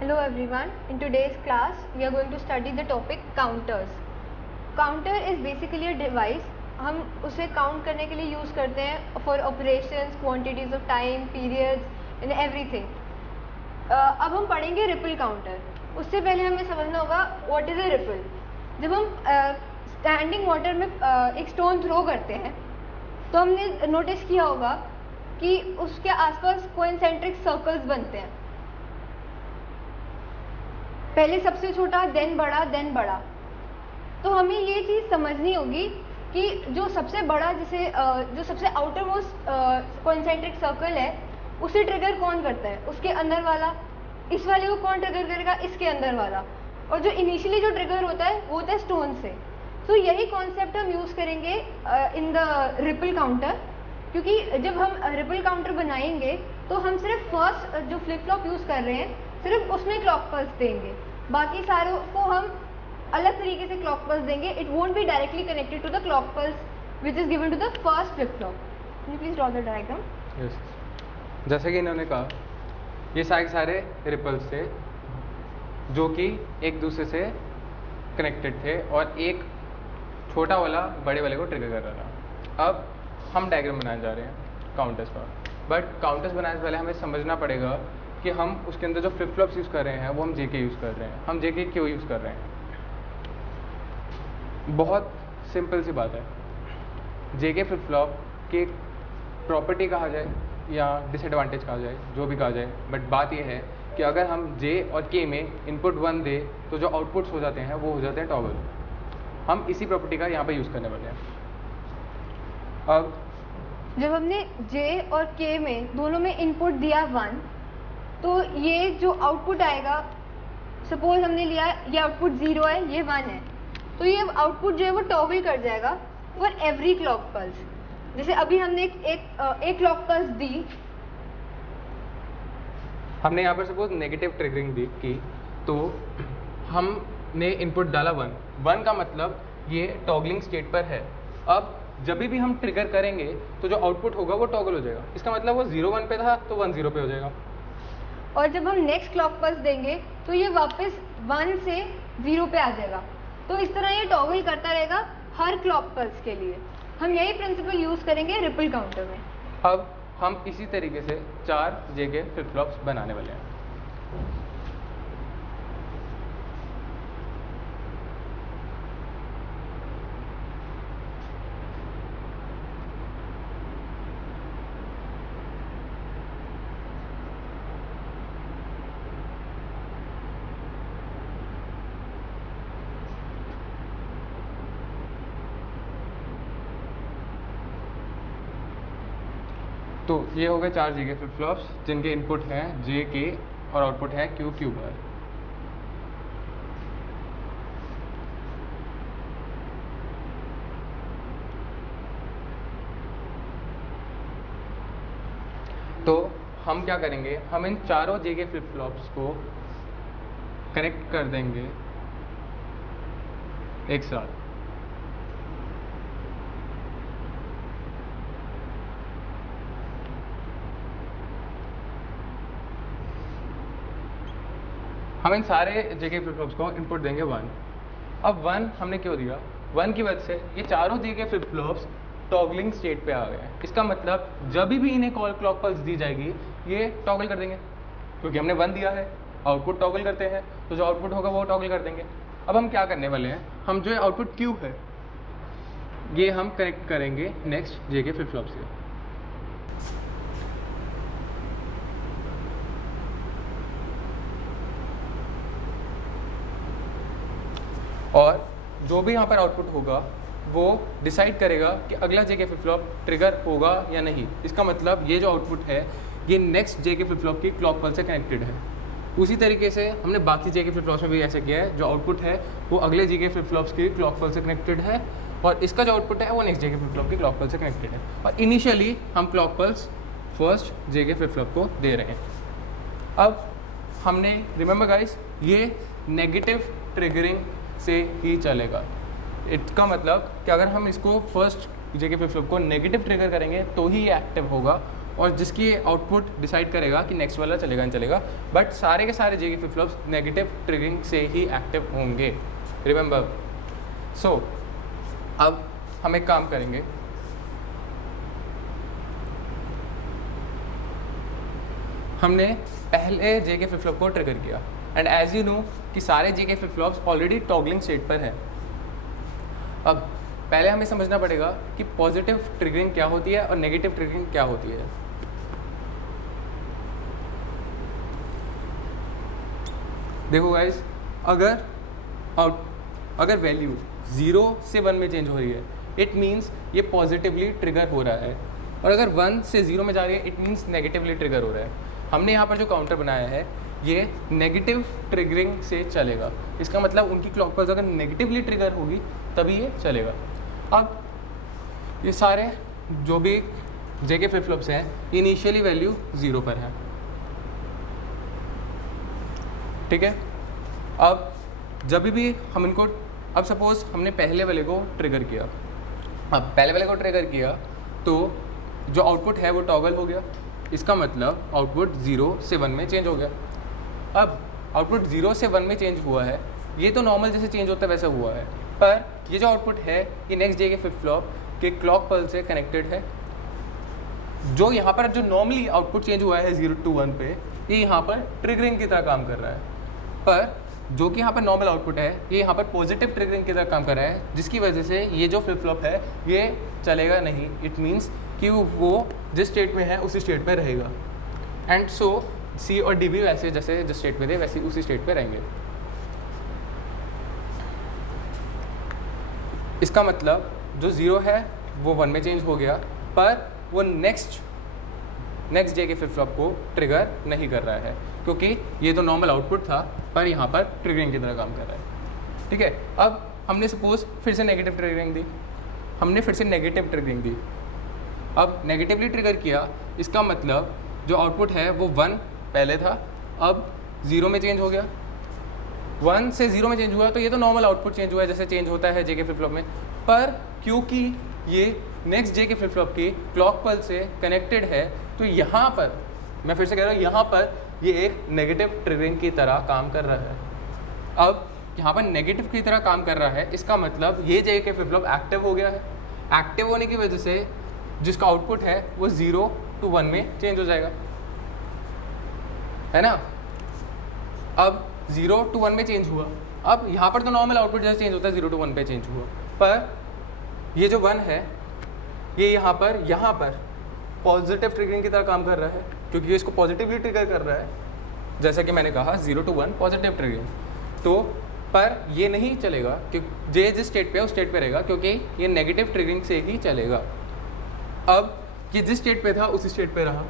Hello everyone. In today's class, we are going to study the topic counters. Counter is basically a device. हम उसे count करने के लिए use करते हैं for operations, quantities of time, periods and everything. अब हम पढ़ेंगे रिपल काउंटर. उससे पहले हमें समझना होगा what is a रिपल. जब हम स्टैंडिंग वाटर में एक स्टोन थ्रो करते हैं तो हमने नोटिस किया होगा कि उसके आसपास कोइंसेंट्रिक सर्कल्स बनते हैं. पहले सबसे छोटा, देन बड़ा. तो हमें ये चीज़ समझनी होगी कि जो सबसे बड़ा जो सबसे आउटर मोस्ट कॉन्सेंट्रिक सर्कल है उसे ट्रिगर कौन करता है, उसके अंदर वाला. इस वाले को कौन ट्रिगर करेगा, इसके अंदर वाला. और जो इनिशियली जो ट्रिगर होता है वो होता है स्टोन से. तो यही कॉन्सेप्ट हम यूज़ करेंगे इन द रिपल काउंटर, क्योंकि जब हम रिपल काउंटर बनाएंगे तो हम सिर्फ फर्स्ट जो फ्लिप फ्लॉप यूज़ कर रहे हैं सिर्फ उसमें क्लॉक पल्स देंगे, बाकी सारों को हम अलग तरीके से क्लॉक पल्स देंगे. It won't be directly connected to the clock pulse which is given to the first flip flop. Can you please draw the diagram? Yes, जैसे कि इन्होंने कहा ये सारे रिपल्स थे जो कि एक दूसरे से कनेक्टेड थे और एक छोटा वाला बड़े वाले को ट्रिगर कर रहा था. अब हम डायग्राम बनाने जा रहे हैं काउंटर्स का, बट काउंटर्स बनाने से पहले हमें समझना पड़ेगा कि हम उसके अंदर जो फ्लिप फ्लॉप्स यूज़ कर रहे हैं वो हम जेके यूज़ कर रहे हैं. हम जेके क्यों यूज़ कर रहे हैं? बहुत सिंपल सी बात है. जेके फ्लिप फ्लॉप की प्रॉपर्टी कहा जाए या डिसएडवांटेज कहा जाए, जो भी कहा जाए, बट बात यह है कि अगर हम जे और के में इनपुट 1 दे तो जो आउटपुट्स हो जाते हैं वो हो जाते हैं टॉगल. हम इसी प्रॉपर्टी का यहाँ पे यूज़ करने वाले हैं. अब जब हमने जे और के में दोनों में इनपुट दिया 1, तो ये जो आउटपुट आएगा, सपोज हमने लिया ये आउटपुट 0 है, ये 1 है, तो ये आउटपुट जो है वो टॉगल कर जाएगा फॉर एवरी क्लॉक पल्स. जैसे अभी हमने एक क्लॉक पल्स दी, हमने यहाँ पर सपोज नेगेटिव ट्रिगरिंग दी की, तो हमने इनपुट डाला 1 का मतलब ये टॉगलिंग स्टेट पर है. अब जब भी हम ट्रिगर करेंगे तो जो आउटपुट होगा वो टॉगल हो जाएगा. इसका मतलब वो 0 1 पे था तो 1 0 पे हो जाएगा. और जब हम नेक्स्ट क्लॉक पल्स देंगे तो ये वापस 1 से 0 पे आ जाएगा. तो इस तरह ये टॉगल करता रहेगा हर क्लॉक पल्स के लिए. हम यही प्रिंसिपल यूज़ करेंगे रिपल काउंटर में. अब हम इसी तरीके से 4 जेके फ्लिप फ्लॉप्स बनाने वाले हैं. तो ये हो गए 4 जेके फ्लिप फ्लॉप्स जिनके इनपुट हैं जे के और आउटपुट है क्यू क्यू बार. तो हम क्या करेंगे, हम इन चारों जेके फ्लिप फ्लॉप्स को कनेक्ट कर देंगे एक साथ. हम इन सारे जेके फ्लिप फ्लॉप्स को इनपुट देंगे 1. अब 1 हमने क्यों दिया? 1 की वजह से ये चारों JK flip flops toggling state पे आ गए हैं. इसका मतलब जब भी इन्हें कॉल क्लॉक पल्स दी जाएगी ये टॉगल कर देंगे, क्योंकि हमने 1 दिया है. आउटपुट टॉगल करते हैं तो जो आउटपुट होगा वो टॉगल कर देंगे. अब हम क्या करने वाले हैं, हम जो आउटपुट क्यू है ये हम कनेक्ट करेंगे नेक्स्ट जेके फ्लिप फ्लॉप से. और जो भी यहाँ पर आउटपुट होगा वो डिसाइड करेगा कि अगला जेके फ्लिप फ्लॉप ट्रिगर होगा या नहीं. इसका मतलब ये जो आउटपुट है ये नेक्स्ट जेके फ्लिप फ्लॉप की क्लॉक पल्स से कनेक्टेड है. उसी तरीके से हमने बाकी जेके फ्लिप फ्लॉप्स में भी ऐसा किया है. जो आउटपुट है वो अगले जेके फ्लिप फ्लॉप्स की क्लॉक पल्स से कनेक्टेड है और इसका जो आउटपुट है वो नेक्स्ट जेके फ्लिप फ्लॉप की क्लॉक पल्स से कनेक्टेड है. और इनिशियली हम clock pulse first JK flip flop को दे रहे हैं. अब हमने रिमेंबर गाइस ये नेगेटिव ट्रिगरिंग से ही चलेगा. इसका मतलब कि अगर हम इसको फर्स्ट जेके फ्लिप फ्लॉप को नेगेटिव ट्रिगर करेंगे तो ही ये एक्टिव होगा और जिसकी आउटपुट डिसाइड करेगा कि नेक्स्ट वाला चलेगा नहीं चलेगा। बट सारे के सारे जे K flip flops negative triggering से ही एक्टिव होंगे, रिमेंबर। सो अब हम एक काम करेंगे, हमने पहले जे के फ्लिप फ्लॉप को ट्रिगर किया एंड एज यू नो कि सारे जे K flip flops already toggling state पर है। अब पहले हमें समझना पड़ेगा कि पॉजिटिव ट्रिगरिंग क्या होती है और नेगेटिव ट्रिगरिंग क्या होती है। देखो गाइस, अगर वैल्यू 0 से 1 में चेंज हो रही है इट मीन्स ये पॉजिटिवली ट्रिगर हो रहा है, और अगर 1 से 0 में जा रही है इट मीन्स नेगेटिवली ट्रिगर हो रहा है। हमने यहाँ पर जो काउंटर बनाया है ये नेगेटिव ट्रिगरिंग से चलेगा, इसका मतलब उनकी क्लॉक पल्स अगर नेगेटिवली ट्रिगर होगी तभी ये चलेगा। अब ये सारे जो भी जे के फ्लिप फ्लॉप्स हैं इनिशियली वैल्यू 0 पर है, ठीक है। अब जब भी हम इनको, अब सपोज हमने पहले वाले को ट्रिगर किया, अब पहले वाले को ट्रिगर किया तो जो आउटपुट है वो टॉगल हो गया, इसका मतलब आउटपुट 0 से 1 में चेंज हो गया। अब आउटपुट 0 से 1 में चेंज हुआ है, ये तो नॉर्मल जैसे चेंज होता है वैसा हुआ है, पर ये जो आउटपुट है ये next J K flip flop के क्लॉक पल्स से कनेक्टेड है। जो यहाँ पर जो नॉर्मली आउटपुट चेंज हुआ है 0 to 1 पे, ये यहाँ पर ट्रिगरिंग की तरह काम कर रहा है, पर जो कि यहाँ पर नॉर्मल आउटपुट है ये यहाँ पर पॉजिटिव ट्रिगरिंग की तरह काम कर रहा है, जिसकी वजह से ये जो फ्लिप फ्लॉप है ये चलेगा नहीं। इट मीन्स कि वो जिस स्टेट में है उसी स्टेट पे रहेगा, एंड सो सी और डी भी वैसे जैसे जिस स्टेट में थे वैसे उसी स्टेट पे रहेंगे। इसका मतलब जो 0 है वो 1 में चेंज हो गया, पर वो next J K flip flop को ट्रिगर नहीं कर रहा है, क्योंकि ये तो नॉर्मल आउटपुट था पर यहाँ पर ट्रिगरिंग की तरह काम कर रहा है, ठीक है। अब हमने सपोज फिर से नेगेटिव ट्रिगरिंग दी, अब नेगेटिवली ट्रिगर किया, इसका मतलब जो आउटपुट है वो 1 पहले था अब 0 में चेंज हो गया। 1 से 0 में चेंज हुआ तो ये तो नॉर्मल आउटपुट चेंज हुआ है जैसे चेंज होता है जे के फ्लिप फ्लॉप में, पर क्योंकि ये next J K flip flop की क्लॉक पल्स से कनेक्टेड है तो यहाँ पर, मैं फिर से कह रहा हूँ, यहाँ पर ये एक नेगेटिव ट्रिगरिंग की तरह काम कर रहा है। अब यहाँ पर नेगेटिव की तरह काम कर रहा है, इसका मतलब ये जे के फ्लिप फ्लॉप एक्टिव हो गया है। एक्टिव होने की वजह से जिसका आउटपुट है वो 0 to 1 में चेंज हो जाएगा, है ना। अब 0 to 1 में चेंज हुआ, अब यहाँ पर तो नॉर्मल आउटपुट जैसे चेंज होता है 0 to 1 पे चेंज हुआ, पर ये जो 1 है ये यहाँ पर पॉजिटिव ट्रिगरिंग की तरह काम कर रहा है, क्योंकि ये इसको पॉजिटिवली ट्रिगर कर रहा है, जैसा कि मैंने कहा 0 to 1 पॉजिटिव ट्रिगरिंग। तो पर ये नहीं चलेगा क्योंकि जे जिस स्टेट पे है उस स्टेट पे रहेगा, क्योंकि ये नेगेटिव ट्रिगरिंग से ही चलेगा। अब ये जिस स्टेट पे था उसी स्टेट पे रहा,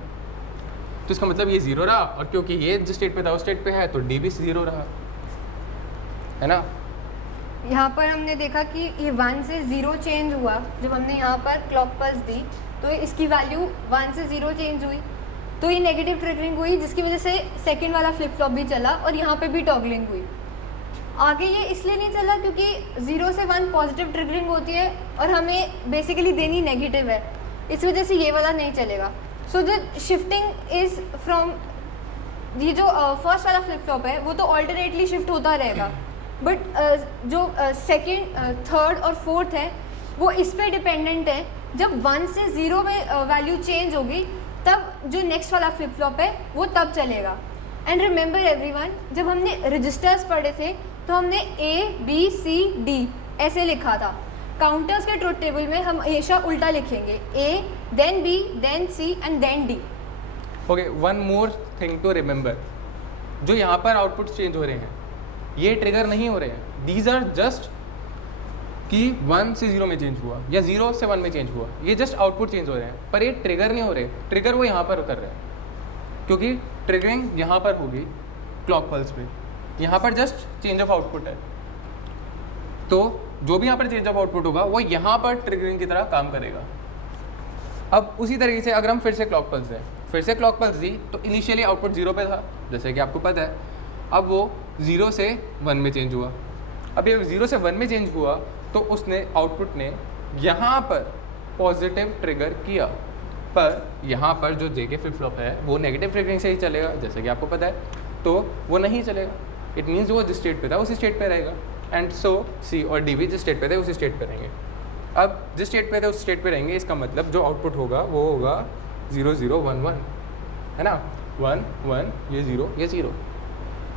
तो इसका मतलब ये 0 रहा, और क्योंकि ये जिस स्टेट पे था उस स्टेट पे है तो डी भी 0 रहा, है ना। यहाँ पर हमने देखा कि ये 1 से 0 चेंज हुआ, जब हमने यहाँ पर क्लॉक पल्स दी तो इसकी वैल्यू 1 से 0 चेंज हुई, तो ये नेगेटिव ट्रिगरिंग हुई, जिसकी वजह से सेकंड वाला फ्लिप फ्लॉप भी चला और यहाँ पे भी टॉगलिंग हुई। आगे ये इसलिए नहीं चला क्योंकि 0 से 1 पॉजिटिव ट्रिगरिंग होती है और हमें बेसिकली देनी नेगेटिव है, इस वजह से ये वाला नहीं चलेगा। So the shifting is from, ये जो फर्स्ट वाला फ्लिप फ्लॉप है वो तो ऑल्टरनेटली शिफ्ट होता रहेगा, बट जो सेकंड, थर्ड और फोर्थ है वो इस पे डिपेंडेंट है। जब 1 से 0 में वैल्यू चेंज होगी तब जो नेक्स्ट वाला फ्लिप फ्लॉप है वो तब चलेगा। एंड रिमेंबर एवरीवन, जब हमने रजिस्टर्स पढ़े थे तो हमने A B C D ऐसे लिखा था। काउंटर्स के ट्रुथ टेबल में हम हमेशा उल्टा लिखेंगे, A then B then C and then D। Okay, one more thing to remember, जो यहाँ पर आउटपुट चेंज हो रहे हैं ये ट्रिगर नहीं हो रहे हैं, दीज आर जस्ट कि 1 से 0 में चेंज हुआ या 0 से 1 में चेंज हुआ, ये जस्ट आउटपुट चेंज हो रहे हैं, पर ये ट्रिगर नहीं हो रहे। ट्रिगर वो यहाँ पर कर रहे हैं, क्योंकि ट्रिगरिंग यहाँ पर होगी क्लॉक पल्स पे, यहाँ पर जस्ट चेंज ऑफ आउटपुट है, तो जो भी यहाँ पर चेंज ऑफ आउटपुट होगा वो यहाँ पर ट्रिगरिंग की तरह काम करेगा। अब उसी तरीके से अगर हम फिर से क्लॉक पल्स दें, फिर से क्लॉक पल्स दी तो इनिशियली आउटपुट 0 पे था जैसे कि आपको पता है, अब वो 0 से 1 में चेंज हुआ। अब ये 0 से 1 में चेंज हुआ तो उसने आउटपुट ने यहाँ पर पॉजिटिव ट्रिगर किया, पर यहाँ पर जो JK फ्लिप फ्लॉप है वो नेगेटिव ट्रिगरिंग से ही चलेगा, जैसे कि आपको पता है, तो वो नहीं चलेगा। इट मीन्स वो जिस स्टेट पे था उसी स्टेट पे रहेगा, एंड सो C और D भी जिस स्टेट पे थे उसी स्टेट पे रहेंगे। अब जिस स्टेट पे थे उस स्टेट पे रहेंगे, इसका मतलब जो आउटपुट होगा वो होगा 0 0 1 1, है ना, 1 1, ये 0 ये 0।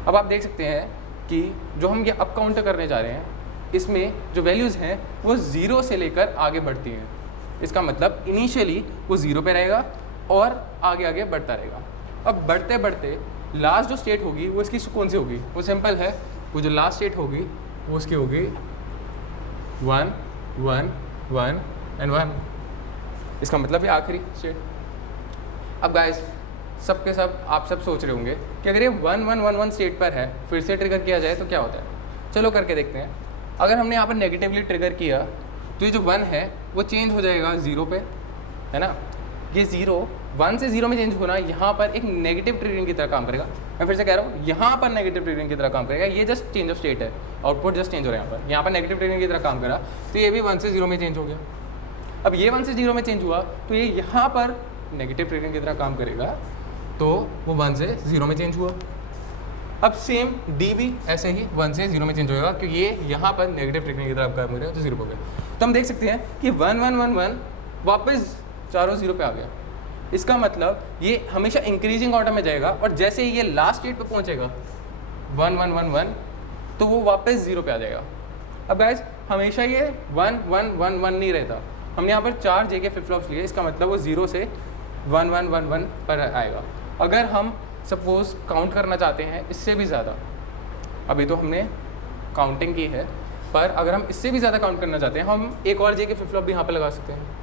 अब आप देख सकते हैं कि जो हम ये अप काउंटर करने जा रहे हैं, इसमें जो वैल्यूज़ हैं वो 0 से लेकर आगे बढ़ती हैं। इसका मतलब इनिशियली वो 0 पे रहेगा और आगे आगे बढ़ता रहेगा। अब बढ़ते बढ़ते लास्ट जो स्टेट होगी वो इसकी कौन सी होगी? वो सिंपल है, वो जो लास्ट स्टेट होगी वो उसकी होगी 1 1 1 एंड 1। इसका मतलब ये आखिरी स्टेट। अब गाइस सबके सब आप सब सोच रहे होंगे कि अगर ये 1 1 1 1 स्टेट पर है, फिर से ट्रिगर किया जाए तो क्या होता है? चलो करके देखते हैं। अगर हमने यहाँ पर नेगेटिवली ट्रिगर किया तो ये जो 1 है वो चेंज हो जाएगा 0 पे, है ना। ये 0 1 से 0 में चेंज होना यहाँ पर एक नेगेटिव ट्रिगरिंग की तरह काम करेगा। मैं फिर से कह रहा हूँ, यहाँ पर नेगेटिव ट्रिगरिंग की तरह काम करेगा। ये जस्ट चेंज ऑफ स्टेट है, आउटपुट जस्ट चेंज हो रहा है यहाँ पर नेगेटिव ट्रिगरिंग की तरह काम करा, तो ये भी 1 से 0 में चेंज हो गया। अब ये 1 से 0 में चेंज हुआ तो ये यहाँ पर नेगेटिव ट्रिगरिंग की तरह काम करेगा, तो वो 1 से 0 में चेंज हुआ। अब सेम D भी ऐसे ही 1 से 0 में चेंज होगा, क्योंकि ये यहाँ पर नेगेटिव ट्रिगरिंग की तरह काम करेगा, तो 0 हो गया। तो हम देख सकते हैं कि 1 1 1 1 वापस चारों 0 पे आ गया। इसका मतलब ये हमेशा इंक्रीजिंग ऑर्डर में जाएगा, और जैसे ही ये लास्ट स्टेट पे पहुंचेगा 1 1 1 1, तो वो वापस 0 पे आ जाएगा। अब गाइस हमेशा ये 1 1 1 1 नहीं रहता। हमने यहाँ पर 4 JK फ्लिप फ्लॉप्स लिए, इसका मतलब वो 0 से 1 1 1 1 पर आएगा। अगर हम सपोज काउंट करना चाहते हैं इससे भी ज़्यादा, अभी तो हमने काउंटिंग की है, पर अगर हम इससे भी ज़्यादा काउंट करना चाहते हैं, हम एक और JK फ्लिप फ्लॉप भी यहाँ पर लगा सकते हैं।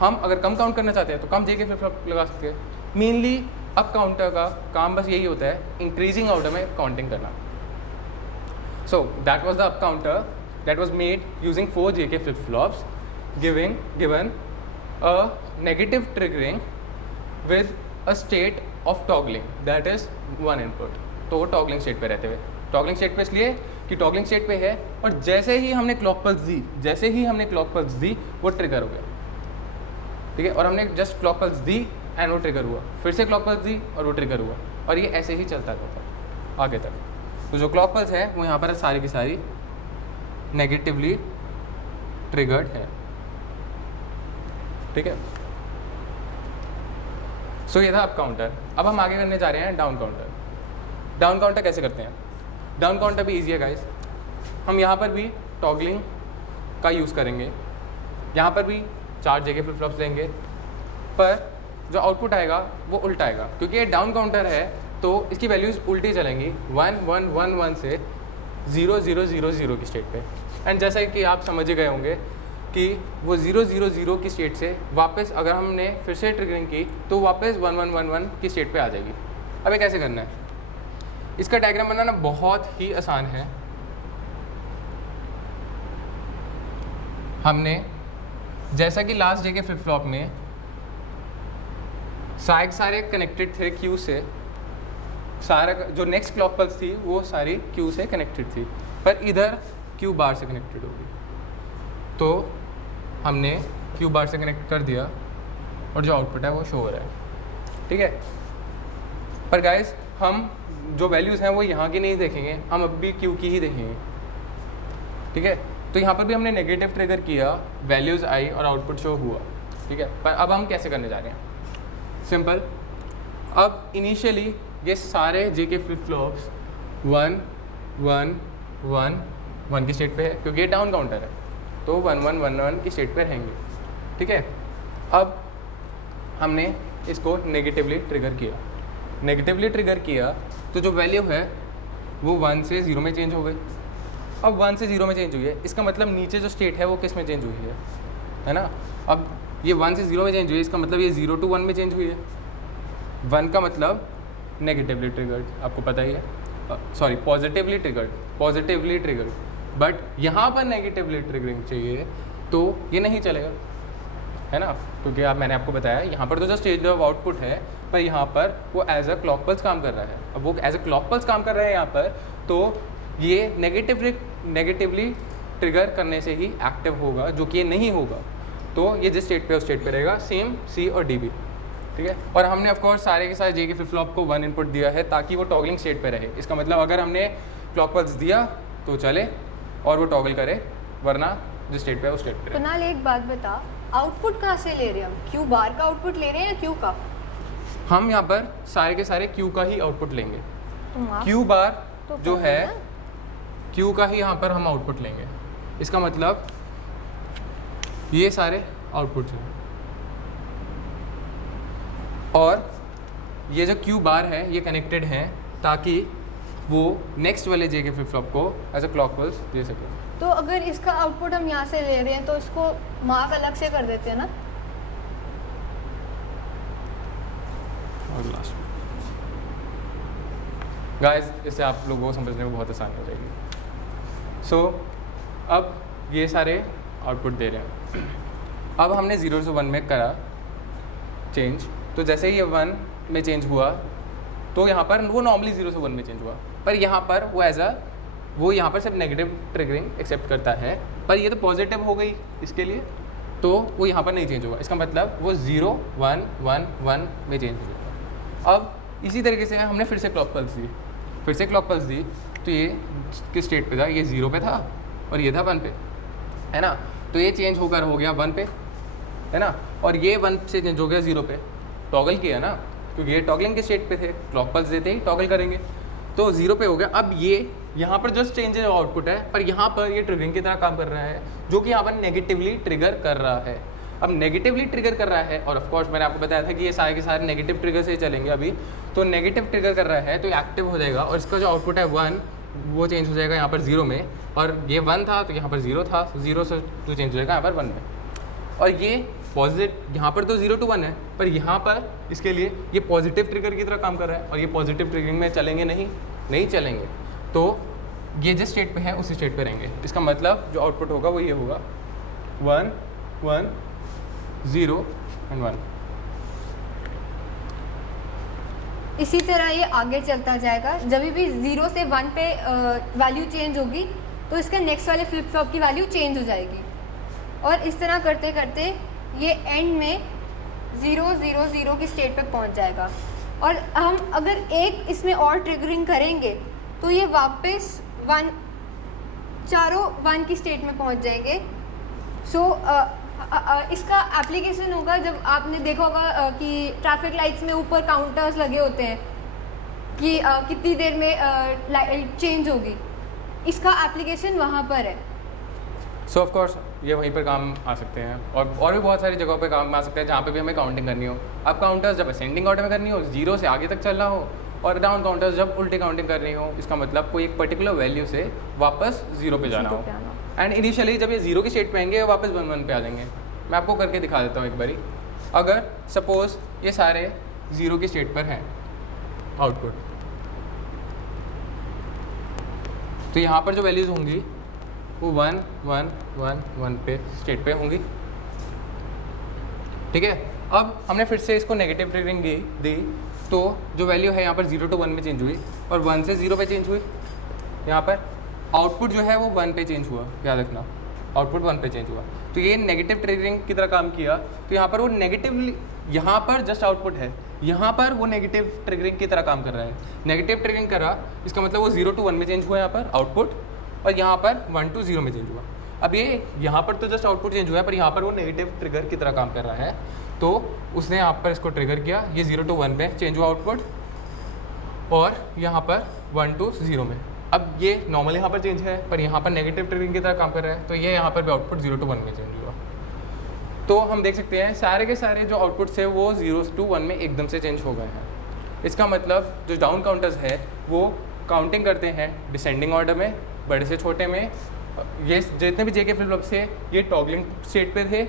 हम अगर कम काउंट करना चाहते हैं तो कम JK फ्लिप फ्लॉप लगा सकते हैं। मेनली अप काउंटर का काम बस यही होता है, इंक्रीजिंग ऑर्डर में काउंटिंग करना। So that was the up counter that was made using 4 JK flip flops given a negative triggering with a state of toggling, that is one input। तो वो टॉगलिंग स्टेट पे रहते हुए, toggling state पे इसलिए कि toggling state पे है, और जैसे ही हमने क्लॉक पल्स दी वो ट्रिगर हो गया, ठीक है। और हमने just clock pulse the and वो ट्रिगर हुआ, फिर से क्लॉक पल्स दी और वो ट्रिगर हुआ, और ये ऐसे ही चलता रहता आगे तक। तो जो क्लॉक पल्स है वो यहाँ पर सारी की सारी नेगेटिवली ट्रिगर्ड है, ठीक है। सो ये था अप काउंटर। अब हम आगे करने जा रहे हैं डाउन काउंटर। डाउन काउंटर कैसे करते हैं? डाउन काउंटर भी ईजी है गाइस। हम यहाँ पर भी टॉगलिंग का यूज़ करेंगे, यहाँ पर भी 4 JK फ्लिप फ्लॉप्स लेंगे, पर जो आउटपुट आएगा वो उल्टा आएगा, क्योंकि ये डाउन काउंटर है तो इसकी वैल्यूज़ उल्टी चलेंगी 1 1 1 1 से 0 0 0 0 की स्टेट पे। एंड जैसा कि आप समझ ही गए होंगे कि वो 0 0 0 की स्टेट से वापस अगर हमने फिर से ट्रिगरिंग की तो वापस 1 1 1 1 की स्टेट पे आ जाएगी। अब ये कैसे करना है? इसका डायग्राम बनाना बहुत ही आसान है। हमने जैसा कि लास्ट JK फ्लिप फ्लॉप में सारे कनेक्टेड थे Q से, सारा जो नेक्स्ट क्लॉक पल्स थी वो सारी Q से कनेक्टेड थी, पर इधर Q बार से कनेक्टेड होगी, तो हमने Q बार से कनेक्ट कर दिया और जो आउटपुट है वो शो हो रहा है, ठीक है। पर गाइस हम जो वैल्यूज़ हैं वो यहाँ की नहीं देखेंगे, हम अब भी Q की ही देखेंगे, ठीक है। तो यहाँ पर भी हमने नेगेटिव ट्रिगर किया, वैल्यूज़ आई और आउटपुट शो हुआ, ठीक है। पर अब हम कैसे करने जा रहे हैं? सिंपल। अब इनिशियली ये सारे JK फ्लिप फ्लॉप्स 1 1 1 1 की स्टेट पे है, क्योंकि ये डाउन काउंटर है, तो 1 1 1 1 की स्टेट पे रहेंगे, ठीक है। अब हमने इसको नेगेटिवली ट्रिगर किया तो जो वैल्यू है वो 1 से 0 में चेंज हो गई। अब 1 से 0 में चेंज हुई है, इसका मतलब नीचे जो स्टेट है वो किस में चेंज हुई है ना। अब ये 1 से 0 में चेंज हुई है, इसका मतलब ये 0 to 1 में चेंज हुई है। 1 का मतलब नेगेटिवली ट्रिगर्ड, आपको पता ही है, सॉरी पॉजिटिवली ट्रिगर्ड, बट यहाँ पर नेगेटिवली ट्रिगरिंग चाहिए तो ये नहीं चलेगा, है ना, क्योंकि मैंने आपको बताया यहाँ पर तो जो स्टेज ऑफ आउटपुट है, पर यहाँ पर वो एज अ क्लॉक पल्स काम कर रहा है। अब वो एज अ क्लॉक पल्स काम कर रहा है यहाँ पर, तो ये नेगेटिवली ट्रिगर करने से ही एक्टिव होगा, जो कि ये नहीं होगा। तो ये जिस स्टेट पे उस स्टेट पे रहेगा, सेम सी और डी भी, ठीक है। और हमने ऑफकोर्स सारे के सारे जे के फ्लिप फ्लॉप को 1 इनपुट दिया है ताकि वो टॉगलिंग स्टेट पे रहे। इसका मतलब अगर हमने क्लॉक पल्स दिया तो चले और वो टॉगल करे, वरना जिस स्टेट पे है उस स्टेट पे रहे। कुणाल एक बात बता, आउटपुट कहाँ से ले रहे हैं हम? क्यू बार का आउटपुट ले रहे हैं या क्यू का? हम यहाँ पर सारे के सारे क्यू का ही आउटपुट लेंगे। तो क्यू बार तो जो क्या है है? क्यू का ही यहाँ पर हम आउटपुट लेंगे। इसका मतलब ये सारे आउटपुट्स हैं और ये जो क्यू बार है ये कनेक्टेड हैं ताकि वो नेक्स्ट वाले जे के फ्लिप फ्लॉप को एज अ क्लॉक पल्स दे सके। तो अगर इसका आउटपुट हम यहाँ से ले रहे हैं तो इसको मार्क अलग से कर देते हैं ना? और लास्ट गाइस, इससे आप लोगों को समझने में बहुत आसानी हो जाएगी। सो अब ये सारे आउटपुट दे रहे हैं। अब हमने 0 से 1 में करा चेंज, तो जैसे ही ये 1 में चेंज हुआ तो यहाँ पर वो नॉर्मली 0 से 1 में चेंज हुआ, पर यहाँ पर वो यहाँ पर सिर्फ नेगेटिव ट्रिगरिंग एक्सेप्ट करता है, पर ये तो पॉजिटिव हो गई इसके लिए, तो वो यहाँ पर नहीं चेंज होगा। इसका मतलब वो 0 1 1 1 में चेंज हो जाएगा। अब इसी तरीके से हमने फिर से क्लॉक पल्स दी, तो ये किस स्टेट पे था? ये 0 पे था और ये था 1 पे, है ना। तो ये चेंज होकर हो गया 1 पे, है ना, और ये 1 से चेंज हो गया 0 पे। टॉगल किया ना, क्योंकि ये टॉगलिंग के स्टेट पे थे, क्लॉक पल्स देते ही टॉगल करेंगे, तो 0 पे हो गया। अब ये यहाँ पर जस्ट चेंज आउटपुट है, पर यहाँ पर ये ट्रिगरिंग की तरह काम कर रहा है, जो कि यहाँ पर नेगेटिवली ट्रिगर कर रहा है। अब नेगेटिवली ट्रिगर कर रहा है, और ऑफ कोर्स मैंने आपको बताया था कि ये सारे के सारे नेगेटिव ट्रिगर से चलेंगे अभी, तो नेगेटिव ट्रिगर कर रहा है तो एक्टिव हो जाएगा, और इसका जो आउटपुट है 1 वो चेंज हो जाएगा यहाँ पर 0 में, और ये 1 था तो यहाँ पर 0 था, 0 से 2 चेंज हो जाएगा यहाँ पर 1 में। और ये पॉजिटिव, यहाँ पर तो 0 to 1 है, पर यहाँ पर इसके लिए ये पॉजिटिव ट्रिगर की तरह काम कर रहा है, और ये पॉजिटिव ट्रिगरिंग में चलेंगे नहीं चलेंगे, तो ये जिस स्टेट पे है उसी स्टेट पे रहेंगे। इसका मतलब जो आउटपुट होगा वो ये होगा 1 1 0 and 1। इसी तरह ये आगे चलता जाएगा। जब भी 0 से 1 पे वैल्यू चेंज होगी तो इसके नेक्स्ट वाले फ्लिप फ्लॉप की वैल्यू चेंज हो जाएगी, और इस तरह करते करते ये एंड में 0 0 0 की स्टेट पे पहुंच जाएगा। और हम अगर एक इसमें और ट्रिगरिंग करेंगे तो ये वापस 1 चारों 1 की स्टेट में पहुंच जाएंगे। सो इसका एप्लीकेशन होगा जब आपने देखा होगा कि ट्रैफिक लाइट्स में ऊपर काउंटर्स लगे होते हैं कि कितनी देर में लाइट चेंज होगी, इसका एप्लीकेशन वहाँ पर है। सो ऑफ कोर्स ये वहीं पर काम आ सकते हैं, और भी बहुत सारी जगहों पे काम आ सकते हैं जहाँ पे भी हमें काउंटिंग करनी हो। अब काउंटर्स जब असेंडिंग ऑर्डर में करनी हो, 0 से आगे तक चलना हो, और डाउन काउंटर्स जब उल्टी काउंटिंग करनी हो, इसका मतलब कोई एक पर्टिकुलर वैल्यू से वापस 0 पे जाना हो। एंड इनिशियली जब ये 0 की स्टेट पे आएंगे वापस 1 1 पे आ जाएंगे। मैं आपको करके दिखा देता हूँ एक बारी। अगर सपोज ये सारे 0 की स्टेट पर हैं आउटपुट, तो यहाँ पर जो वैल्यूज़ होंगी वो 1 1 1 1 पे स्टेट पे होंगी, ठीक है। अब हमने फिर से इसको नेगेटिव ट्रिगरिंग दी, तो जो वैल्यू है यहाँ पर 0 to 1 में चेंज हुई, और 1 से 0 पे चेंज हुई। यहाँ पर आउटपुट जो है वो 1 पे चेंज हुआ, याद रखना, आउटपुट 1 पे चेंज हुआ। तो ये नेगेटिव ट्रिगरिंग की तरह काम किया, तो यहाँ पर वो नेगेटिवली, यहाँ पर जस्ट आउटपुट है, यहाँ पर वो नेगेटिव ट्रिगरिंग की तरह काम कर रहा है। नेगेटिव ट्रिगरिंग करा, इसका मतलब वो 0 to 1 में चेंज हुआ यहाँ पर आउटपुट, और यहाँ पर 1 to 0 में चेंज हुआ। अब ये यहाँ पर तो जस्ट आउटपुट चेंज हुआ है, पर यहाँ पर वो नेगेटिव ट्रिगर की तरह काम कर रहा है, तो उसने यहाँ पर इसको ट्रिगर किया, ये 0 to 1 में चेंज हुआ आउटपुट, और यहाँ पर 1 to 0 में। अब ये नॉर्मल यहाँ पर चेंज है, पर यहाँ पर नेगेटिव ट्रिगरिंग की तरह काम कर रहा है, तो ये यहाँ पर भी आउटपुट 0 to 1 में चेंज हुआ। तो हम देख सकते हैं सारे के सारे जो आउटपुट्स है वो 0 to 1 में एकदम से चेंज हो गए हैं। इसका मतलब जो डाउन काउंटर्स है वो काउंटिंग करते हैं डिसेंडिंग ऑर्डर में, बड़े से छोटे में। ये जितने भी जेके फ्लिप फ्लॉप से ये टॉगलिंग स्टेट पे थे,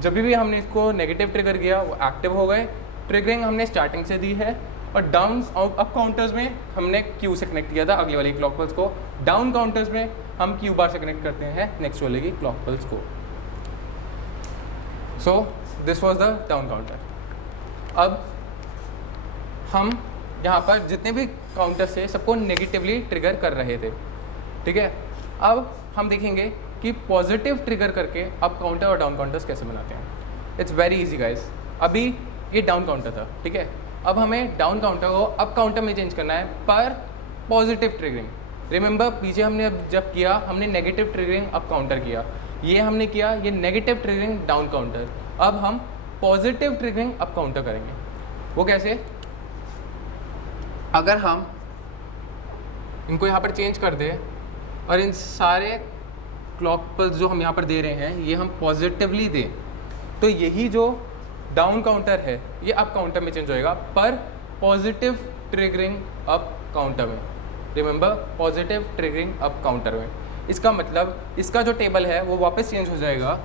जब भी हमने इसको नेगेटिव ट्रिगर किया वो एक्टिव हो गए। ट्रिगरिंग हमने स्टार्टिंग से दी है, और डाउन अप काउंटर्स में हमने क्यू से कनेक्ट किया था अगले वाली क्लॉक पल्स को, डाउन काउंटर्स में हम क्यू बार से कनेक्ट करते हैं नेक्स्ट वाले की क्लॉक पल्स को। So this was the down counter. अब हम यहाँ पर जितने भी काउंटर्स थे सबको नेगेटिवली ट्रिगर कर रहे थे, ठीक है। अब हम देखेंगे कि पॉजिटिव ट्रिगर करके अप काउंटर और डाउन काउंटर्स कैसे बनाते हैं। It's very easy guys. अभी ये डाउन काउंटर था, ठीक है, अब हमें डाउन काउंटर को अप काउंटर में चेंज करना है पर पॉजिटिव ट्रिगरिंग। रिमेंबर पीछे हमने जब किया हमने नेगेटिव ट्रिगरिंग अप काउंटर किया, ये हमने किया ये नेगेटिव ट्रिगरिंग डाउन काउंटर। अब हम पॉजिटिव ट्रिगरिंग अप काउंटर करेंगे। वो कैसे? अगर हम इनको यहाँ पर चेंज कर दें और इन सारे क्लॉक पल्स जो हम यहाँ पर दे रहे हैं ये हम पॉजिटिवली दें, तो यही जो डाउन काउंटर है ये अप काउंटर में चेंज होएगा पर पॉजिटिव ट्रिगरिंग अप काउंटर में। Remember positive triggering up counter में। इसका मतलब इसका जो टेबल है वो वापस चेंज हो जाएगा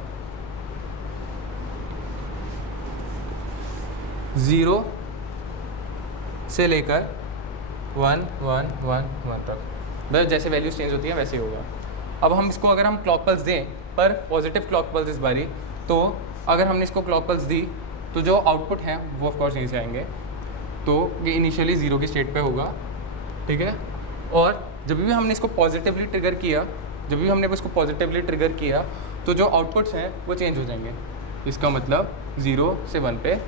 0 से लेकर 1 1 1 1 तक, बस जैसे वैल्यूज चेंज होती हैं वैसे ही होगा। अब हम इसको अगर हम क्लॉक पल्स दें पर पॉजिटिव क्लॉक पल्स इस बारी, तो अगर हमने इसको क्लॉक पल्स दी तो जो आउटपुट हैं वो ऑफ कोर्स यहीं से आएंगे, तो ये इनिशियली 0 की स्टेट पे होगा, ठीक है। और जब भी हमने इसको पॉजिटिवली ट्रिगर किया, तो जो आउटपुट्स हैं वो चेंज हो जाएंगे। इसका मतलब 0 से 1 पे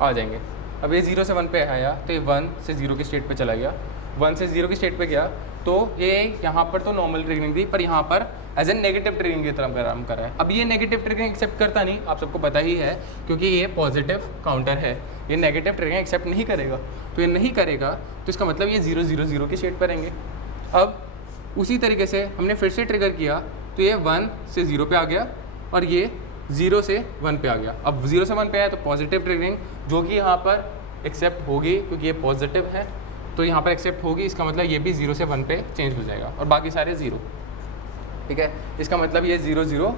आ जाएंगे। अब ये 0 से 1 पे आया तो ये 1 से 0 की स्टेट पे चला गया, 1 से 0 की स्टेट पे गया तो ये यहाँ पर तो नॉर्मल ट्रिगरिंग थी पर यहाँ पर एज ए नेगेटिव ट्रिगरिंग की तरह काम कर रहा है। अब ये नेगेटिव ट्रिगरिंग एक्सेप्ट करता नहीं, आप सबको पता ही है, क्योंकि ये पॉजिटिव काउंटर है, ये नेगेटिव ट्रिगरिंग एक्सेप्ट नहीं करेगा। तो ये नहीं करेगा तो इसका मतलब ये 0 0 0 की स्टेट पर रहेंगे। अब उसी तरीके से हमने फिर से ट्रिगर किया तो ये 1 से 0 पे आ गया और ये 0 से 1 पे आ गया। अब 0 से 1 पे आया तो पॉजिटिव ट्रिगरिंग जो कि यहाँ पर एक्सेप्ट होगी क्योंकि ये पॉजिटिव है, तो यहाँ पर एक्सेप्ट होगी। इसका मतलब ये भी 0 से 1 पे चेंज हो जाएगा और बाकी सारे 0, ठीक है। इसका मतलब ये 0 0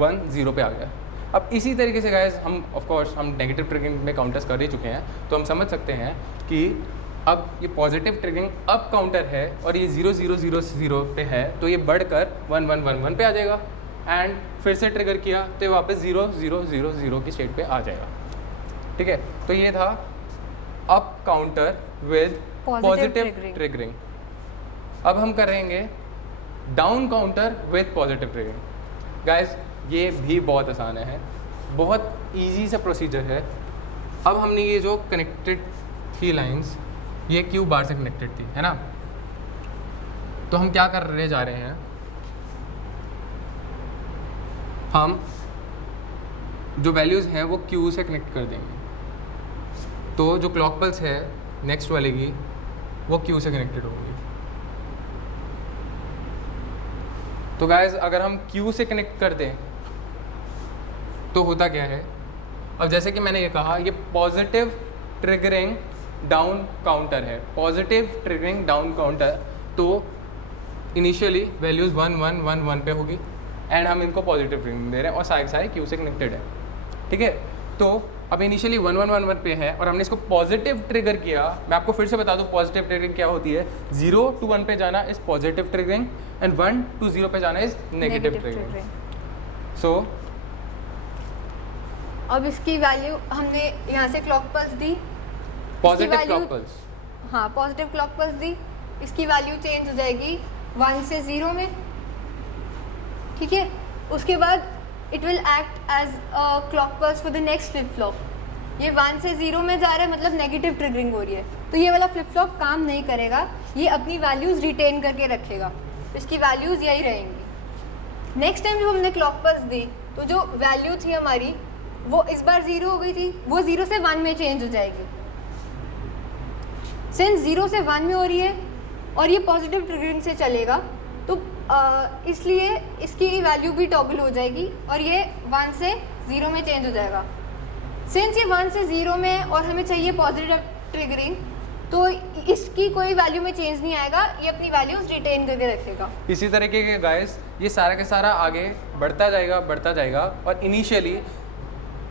1 0 पे आ गया। अब इसी तरीके से गाइस हम ऑफ कोर्स हम नेगेटिव ट्रिगरिंग में काउंटर्स कर ही चुके हैं, तो हम समझ सकते हैं कि अब ये पॉजिटिव ट्रिगरिंग अप काउंटर है और ये 0 0 0 0 पे है, तो ये बढ़कर 1 1 1 1 पे आ जाएगा एंड फिर से ट्रिगर किया तो ये वापस 0 0 0 0 की स्टेट पे आ जाएगा, ठीक है। तो ये था up counter with positive triggering. अब हम करेंगे down counter with positive triggering. Guys ये भी बहुत आसान है, बहुत इजी सा प्रोसीजर है। अब हमने ये जो कनेक्टेड थी लाइंस, ये क्यू बार से कनेक्टेड थी, है ना, तो हम क्या करने जा रहे हैं, हम जो वैल्यूज़ हैं वो क्यू से कनेक्ट कर देंगे। तो जो क्लॉक पल्स है नेक्स्ट वाले की वो क्यू से कनेक्टेड होगी। तो गाइस अगर हम क्यू से कनेक्ट कर दें तो होता क्या है, अब जैसे कि मैंने ये कहा ये पॉजिटिव ट्रिगरिंग डाउन काउंटर है, पॉजिटिव ट्रिगरिंग डाउन काउंटर, तो इनिशियली वैल्यूज़ 1 1 1 1 पे होगी एंड हम इनको पॉजिटिव ट्रिगरिंग दे रहे हैं और सारे सारे क्यू से कनेक्टेड है, ठीक है। तो अब इनिशियली 1 1 1 1 पे है और हमने इसको पॉजिटिव ट्रिगर किया। मैं आपको फिर से बता दूं पॉजिटिव ट्रिगरिंग क्या होती है। 0 to 1 पे जाना is positive triggering and 1 to 0 पे जाना इज नेगेटिव ट्रिगरिंग। सो अब इसकी वैल्यू हमने यहाँ से क्लॉक पल्स दी, पॉजिटिव क्लॉक पल्स, हाँ पॉजिटिव क्लॉक पल्स दी, इसकी वैल्यू चेंज हो जाएगी 1 से 0 में, ठीक है। उसके बाद it will act as a clock pulse for the next flip flop. ये 1 से 0 में जा रहा है मतलब नेगेटिव ट्रिगरिंग हो रही है, तो ये वाला फ्लिप फ्लॉप काम नहीं करेगा, ये अपनी वैल्यूज़ रिटेन करके रखेगा, इसकी वैल्यूज़ यही रहेंगी। नेक्स्ट टाइम जब हमने क्लॉक पल्स दी तो जो वैल्यू थी हमारी वो इस बार 0 हो गई थी, वो 0 से 1 में चेंज हो जाएगी। सिंस 0 से 1 में हो रही है और ये पॉजिटिव ट्रिगरिंग से चलेगा तो इसलिए इसकी वैल्यू भी टॉगल हो जाएगी और ये 1 से 0 में चेंज हो जाएगा। सिंस ये 1 से 0 में और हमें चाहिए पॉजिटिव ट्रिगरिंग, तो इसकी कोई वैल्यू में चेंज नहीं आएगा, ये अपनी वैल्यूज रिटेन करके रखेगा। इसी तरीके के गाइस ये सारा के सारा आगे बढ़ता जाएगा और इनिशियली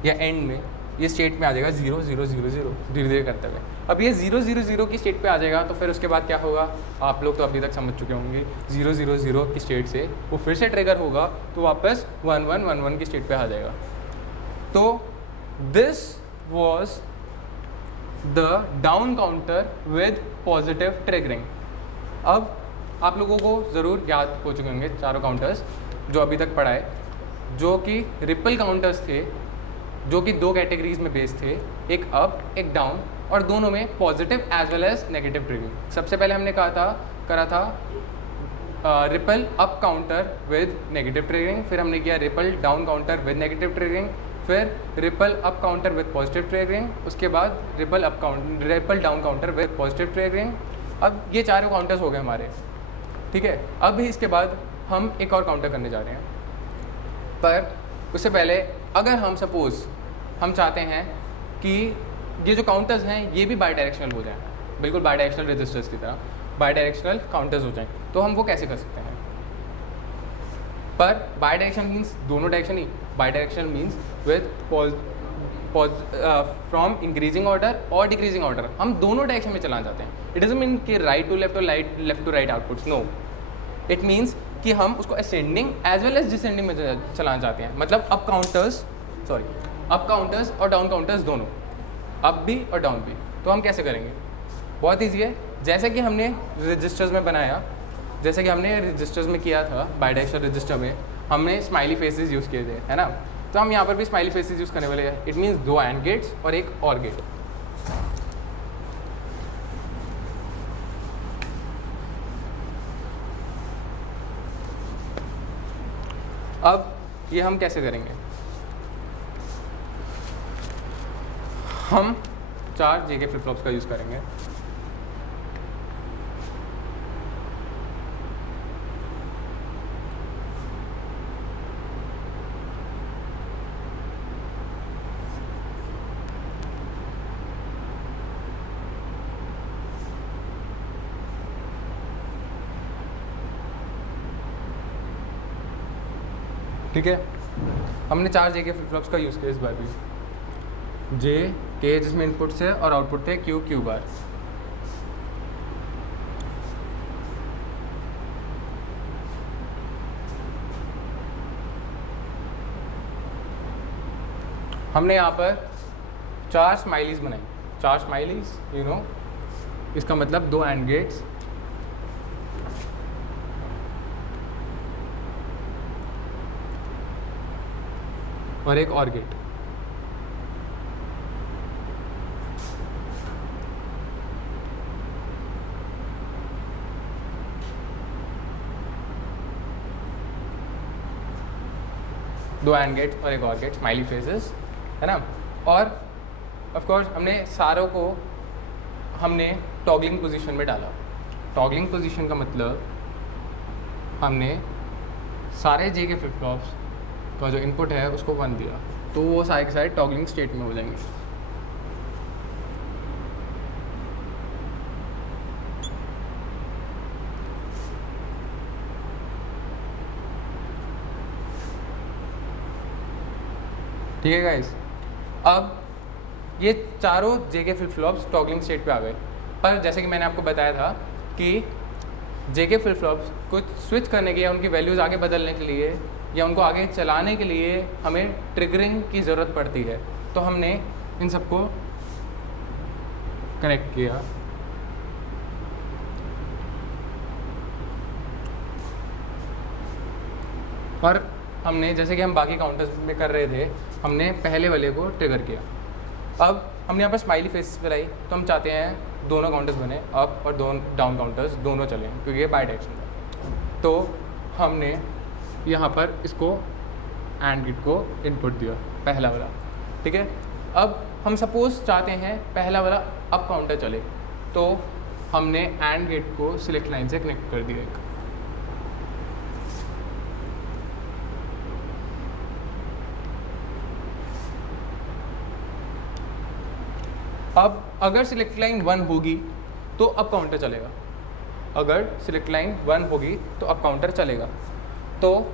या एंड में ये स्टेट में आ जाएगा 0 0 0 0 धीरे धीरे करते हुए। अब ये 0 0 0 की स्टेट पे आ जाएगा तो फिर उसके बाद क्या होगा, आप लोग तो अभी तक समझ चुके होंगे। 0 0 0 की स्टेट से वो फिर से ट्रिगर होगा तो वापस 1 1 1 1 की स्टेट पे आ जाएगा। तो this was the down counter with positive triggering. अब आप लोगों को ज़रूर याद हो चुके होंगे चारों काउंटर्स। जो अभी तक पढ़ा है, जो कि रिपल काउंटर्स थे, जो कि दो कैटेगरीज में बेस्ड थे, एक अप एक डाउन, और दोनों में positive as well as negative triggering. सबसे पहले हमने करा था ripple up counter with negative triggering, फिर हमने किया ripple down counter with negative triggering, फिर ripple up counter with positive triggering, उसके बाद ripple down counter with positive triggering. अब ये चारों काउंटर्स हो गए हमारे, ठीक है। अब इसके बाद हम एक और काउंटर करने जा रहे हैं, पर उससे पहले अगर हम सपोज हम चाहते हैं कि ये जो काउंटर्स हैं ये भी बाई डायरेक्शनल हो जाएं, बिल्कुल बाई डायरेक्शनल रजिस्टर्स की तरह बाई डायरेक्शनल काउंटर्स हो जाएं, तो हम वो कैसे कर सकते हैं। पर बाई डायरेक्शनल मीन्स दोनों डायरेक्शन ही, bidirectional means with from increasing order और डिक्रीजिंग ऑर्डर, हम दोनों डायरेक्शन में चलाना चाहते हैं। इट डजंट मीन कि राइट टू लेफ्ट और left to right outputs, no, it means कि हम उसको ascending as well as descending में चलाना चाहते हैं। मतलब अप काउंटर्स और डाउन काउंटर्स दोनों, अप भी और डाउन भी। तो हम कैसे करेंगे, बहुत ईजी है। जैसे कि हमने रजिस्टर्स में बनाया, जैसे कि हमने रजिस्टर्स में किया था, बाईडायरेक्शनल रजिस्टर में हमने स्माइली फेसेस यूज़ किए थे, है ना। तो हम यहाँ पर भी स्माइली फेसेस यूज़ करने वाले हैं। इट मीन्स दो एंड गेट्स और एक और गेट। अब ये हम कैसे करेंगे, हम 4 JK फ्लिप फ्लॉप्स का यूज़ करेंगे। ठीक है, हमने 4 JK फ्लिप फ्लॉप्स का यूज़ किया इस बार भी। JK जिसमें इनपुट्स है और आउटपुट थे Q बार। हमने यहाँ पर 4 स्माइलीज बनाई, 4 स्माइलीज, यू नो, इसका मतलब 2 एंड गेट्स, और एक और गेट। दो एंड गेट्स और एक और गेट, स्माइली फेसेस, है ना। और ऑफ कोर्स हमने सारों को हमने टॉगलिंग पोजीशन में डाला। टॉगलिंग पोजीशन का मतलब हमने सारे JK फ्लिप फ्लॉप्स का जो इनपुट है उसको 1 दिया, तो वो सारे के सारे टॉगलिंग स्टेट में हो जाएंगे। ठीक है गाइस, अब ये चारों JK flip flops toggling state पे आ गए। पर जैसे कि मैंने आपको बताया था कि JK फ्लिप फ्लॉप्स को स्विच करने के या उनकी वैल्यूज़ आगे बदलने के लिए या उनको आगे चलाने के लिए हमें ट्रिगरिंग की ज़रूरत पड़ती है। तो हमने इन सबको कनेक्ट किया। और हमने, जैसे कि हम बाकी काउंटर्स में कर रहे थे, हमने पहले वाले को ट्रिगर किया। अब हमने यहाँ पर स्माइली फेस बनाई, तो हम चाहते हैं दोनों काउंटर्स बने, अप और डाउन काउंटर्स दोनों चलें, क्योंकि ये बाई डायरेक्शन है। तो हमने यहाँ पर इसको एंड गेट को इनपुट दिया, पहला वाला, ठीक है। अब हम सपोज चाहते हैं पहला वाला अप काउंटर चले, तो हमने एंड गेट को सिलेक्ट लाइन से कनेक्ट कर दिया एक। अब अगर सिलेक्ट लाइन 1 होगी तो अप काउंटर चलेगा, अगर सिलेक्ट लाइन 1 होगी तो अप काउंटर चलेगा। तो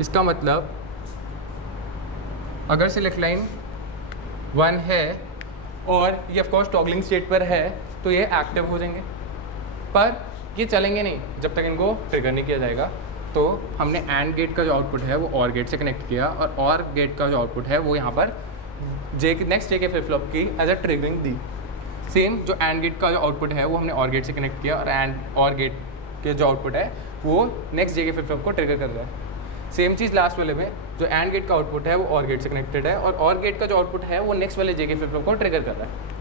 इसका मतलब अगर सिलेक्ट लाइन 1 है और ये ऑफकोर्स टॉगलिंग स्टेट पर है, तो ये एक्टिव हो जाएंगे, पर ये चलेंगे नहीं जब तक इनको ट्रिगर नहीं किया जाएगा। तो हमने एंड गेट का जो आउटपुट है वो और गेट से कनेक्ट किया, और गेट का जो आउटपुट है वो यहाँ पर नेक्स्ट JK फ्लिप फ्लॉप की एज अ ट्रिगरिंग दी। सेम जो एंड गेट का जो आउटपुट है वो हमने और गेट से कनेक्ट किया, और और गेट के जो आउटपुट है वो next J K flip flop को ट्रिगर कर रहा है। सेम चीज़ लास्ट वाले में, जो एंड गेट का आउटपुट है वो और गेट से कनेक्टेड है, और गेट का जो आउटपुट है वो नेक्स्ट वाले जे के फ्लिप फ्लॉप को ट्रिगर कर रहा है।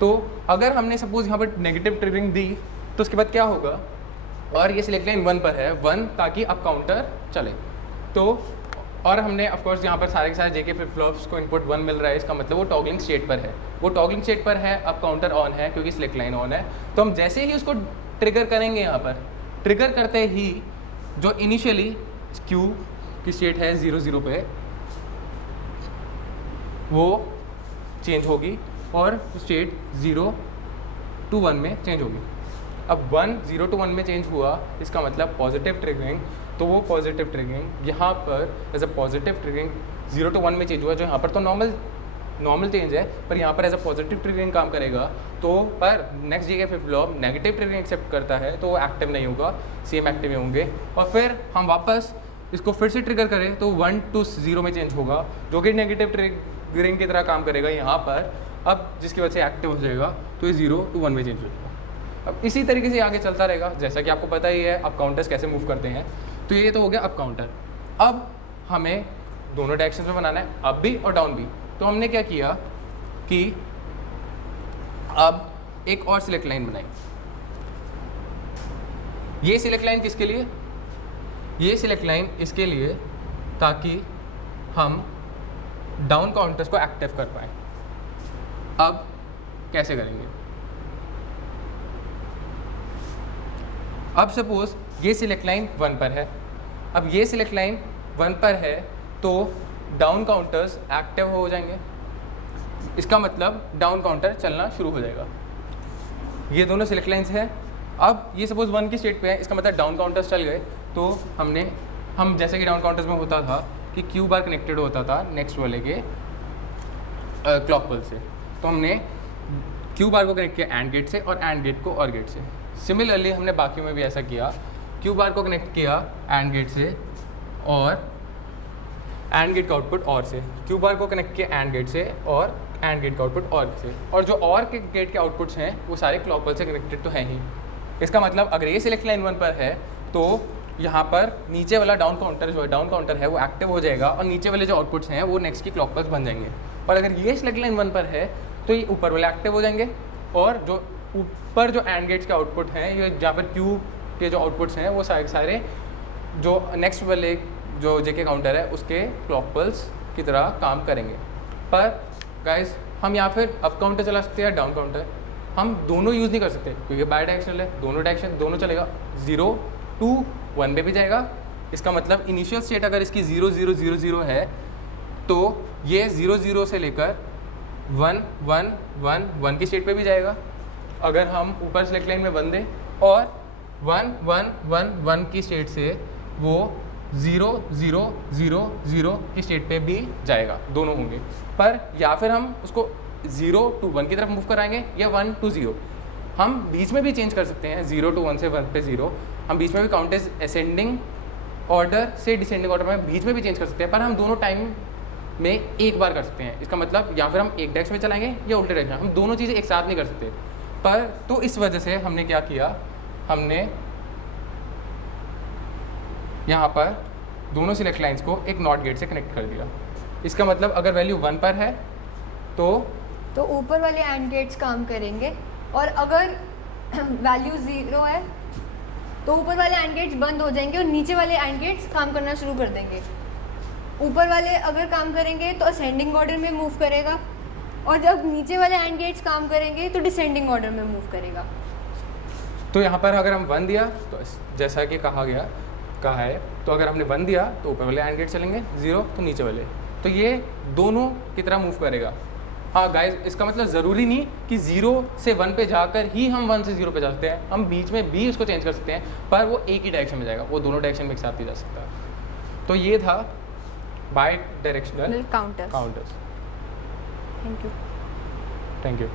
तो अगर हमने सपोज यहाँ पर नेगेटिव ट्रिगरिंग दी तो उसके बाद क्या होगा, और ये सिलेक्ट लाइन 1 पर है, 1 ताकि अप काउंटर चले। तो और हमने ऑफकोर्स यहाँ पर सारे के सारे जेके फ्लिप फ्लॉप्स को इनपुट 1 मिल रहा है, इसका मतलब वो टॉगलिंग स्टेट पर है, वो टॉगलिंग स्टेट पर है, अप काउंटर ऑन है क्योंकि सिलेक्ट लाइन ऑन है। तो हम जैसे ही उसको ट्रिगर करेंगे, यहाँ पर ट्रिगर करते ही जो इनिशियली क्यू की स्टेट है 0 0 पे वो चेंज होगी और स्टेट 0 to 1 में चेंज होगी। अब 0 to 1 में चेंज हुआ, इसका मतलब पॉजिटिव ट्रिगरिंग, तो वो पॉजिटिव ट्रिगरिंग यहाँ पर as a positive triggering 0 to 1 में चेंज हुआ, जो यहाँ पर तो नॉर्मल चेंज है, पर यहाँ पर एज अ पॉजिटिव ट्रिगरिंग काम करेगा। तो पर next J K flip flop negative triggering accept करता है तो वो एक्टिव नहीं होगा, सेम एक्टिव ही होंगे। और फिर हम वापस इसको फिर से ट्रिगर करें तो 1 to 0 में चेंज होगा, जो कि नेगेटिव ट्रिगरिंग की तरह काम करेगा यहाँ पर। अब जिसकी वजह से एक्टिव हो जाएगा तो ये 0 to 1 में चेंज हो जाएगा। अब इसी तरीके से आगे चलता रहेगा, जैसा कि आपको पता ही है अप काउंटर्स कैसे मूव करते हैं। तो ये तो हो गया अप काउंटर। अब हमें दोनों डायरेक्शंस में बनाना है, अप भी और डाउन भी। तो हमने क्या किया कि अब एक और सिलेक्ट लाइन बनाई। ये सिलेक्ट लाइन किसके लिए? ये सिलेक्ट लाइन इसके लिए ताकि हम डाउन काउंटर्स को एक्टिव कर पाए। अब कैसे करेंगे? अब सपोज ये सिलेक्ट लाइन 1 पर है, अब ये सिलेक्ट लाइन 1 पर है तो डाउन काउंटर्स एक्टिव हो जाएंगे, इसका मतलब डाउन काउंटर चलना शुरू हो जाएगा। ये दोनों सिलेक्ट लाइंस हैं। अब ये सपोज 1 की स्टेट पे है, इसका मतलब डाउन काउंटर्स चल गए। तो हम जैसे कि डाउन काउंटर्स में होता था कि क्यू बार कनेक्टेड होता था नेक्स्ट वाले के क्लॉक पल्स से, तो हमने क्यू बार को कनेक्ट किया एंड गेट से और एंड गेट को और गेट से। सिमिलरली हमने बाकियों में भी ऐसा किया, क्यू बार को कनेक्ट किया एंड गेट से और एंड गेट का आउटपुट और से, क्यू बार को कनेक्ट किया एंड गेट से और एंड गेट का आउटपुट और से, और जो और के गेट के आउटपुट्स हैं वो सारे क्लॉक पल्स से कनेक्टेड तो हैं ही। इसका मतलब अगर ये सिलेक्ट लाइन 1 पर है तो यहाँ पर नीचे वाला डाउन काउंटर है वो एक्टिव हो जाएगा और नीचे वाले जो आउटपुट्स हैं वो नेक्स्ट की क्लॉक पल्स बन जाएंगे। और अगर ये सिलेक्ट लाइन 1 पर है तो ये ऊपर वाले एक्टिव हो जाएंगे, और जो ऊपर जो एंड गेट्स के आउटपुट हैं, ये जहाँ पर क्यू के जो आउटपुट्स हैं वो सारे जो नेक्स्ट वाले जो जेके काउंटर है उसके क्लॉक पल्स की तरह काम करेंगे। पर गाइस हम या फिर अप काउंटर चला सकते हैं या डाउन काउंटर, हम दोनों यूज़ नहीं कर सकते क्योंकि बाय डायरेक्शनल है, दोनों चलेगा। 0 to 1 पे भी जाएगा, इसका मतलब इनिशियल स्टेट अगर इसकी 0 0 0 0 है तो ये 0 0 से लेकर 1 1 1 1 की स्टेट पे भी जाएगा। अगर हम ऊपर सेलेक्ट लाइन में 1 दें और 1 1 1 1 की स्टेट से वो 0 0 0 0 की स्टेट पे भी जाएगा, दोनों होंगे। पर या फिर हम उसको 0 to 1 की तरफ मूव कराएंगे या 1 to 0, हम बीच में भी चेंज कर सकते हैं। 0 to 1 से 1 पे 0, हम बीच में भी काउंटेज असेंडिंग ऑर्डर से डिसेंडिंग ऑर्डर में बीच में भी चेंज कर सकते हैं, पर हम दोनों टाइम में एक बार कर सकते हैं। इसका मतलब या फिर हम एक डायरेक्शन में चलाएंगे या उल्टे डायरेक्शन, हम दोनों चीज़ें एक साथ नहीं कर सकते। पर तो इस वजह से हमने क्या किया, हमने यहाँ पर दोनों सिलेक्ट लाइंस को एक नॉट गेट से कनेक्ट कर दिया। इसका मतलब अगर वैल्यू 1 पर है तो ऊपर वाले एंड गेट्स काम करेंगे, और अगर वैल्यू 0 है तो ऊपर वाले एंड गेट्स बंद हो जाएंगे और नीचे वाले एंड गेट्स काम करना शुरू कर देंगे। ऊपर वाले अगर काम करेंगे तो असेंडिंग ऑर्डर में मूव करेगा, और जब नीचे वाले एंड गेट्स काम करेंगे तो डिसेंडिंग ऑर्डर में मूव करेगा। तो यहाँ पर अगर हम 1 दिया तो जैसा कि कहा है, तो अगर हमने 1 दिया तो ऊपर वाले एंड गेट चलेंगे, 0 तो नीचे वाले, तो ये दोनों की तरह मूव करेगा। हाँ गाइस, इसका मतलब ज़रूरी नहीं कि 0 से 1 पे जाकर ही हम 1 से 0 पे जा सकते हैं, हम बीच में भी उसको चेंज कर सकते हैं, पर वो एक ही डायरेक्शन में जाएगा, वो दोनों डायरेक्शन में एक साथ नहीं जा सकता। तो ये था bidirectional counters. Thank you. Thank you.